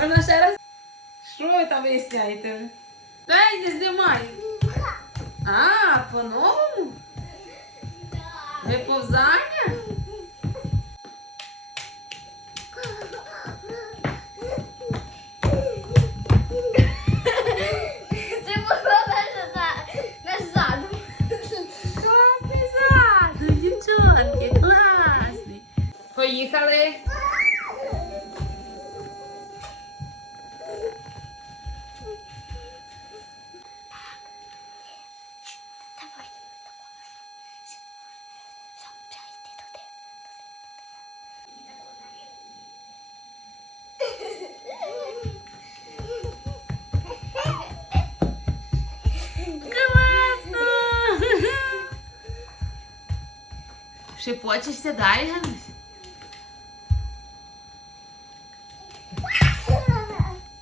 Можна ще раз? Що ви там виясняєте вже? Дай, не знімай. А, по-новому? Виповзання? Це було наше за- наш задум. Класний задум, дівчонки, класний. Поїхали. Шепочешся далі, Ганусь?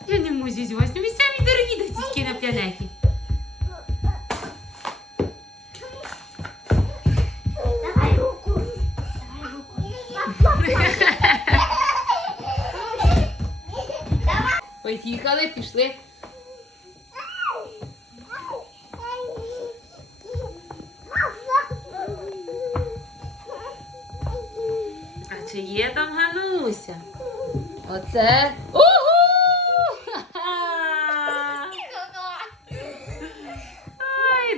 Я не можу ну ви самі дорогі до тітки на планеті. Давай руку. Давай руку. Поїхали, пішли. Чи є там Гануся? Оце. Угу! Ха-ха!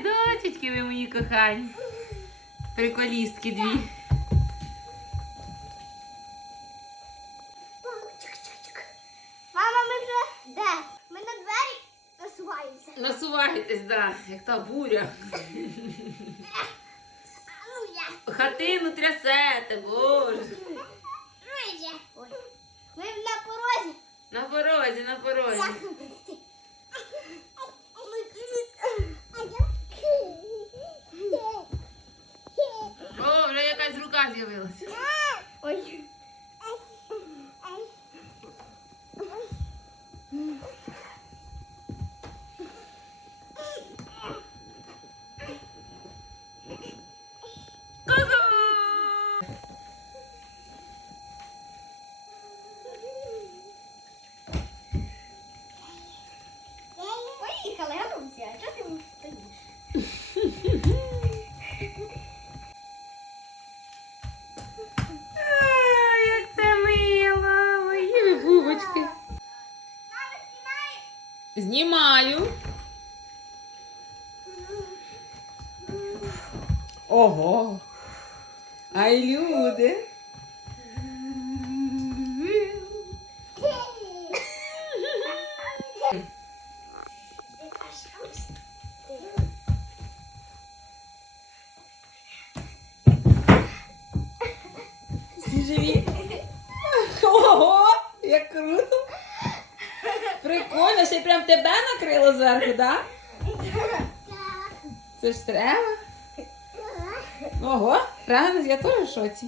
Дочечки ви мої кохані. Приколістки дві. Мама, ми вже де? Ми на двері насуваємося. Насуваєтесь, да, як та буря. Ну. Хатину трясете, боже. Ми на порозі. На порозі, на порозі. О, вже якась рука з'явилася. Ой. Гануся. А чого ти стоїш? Ай, як це мило, мої знімаєш? Знімаю. Ого. Ай, люди. Прикольно, ще й прям тебе накрило зверху, так? Це ж треба. Ого, правда, я теж в шоці.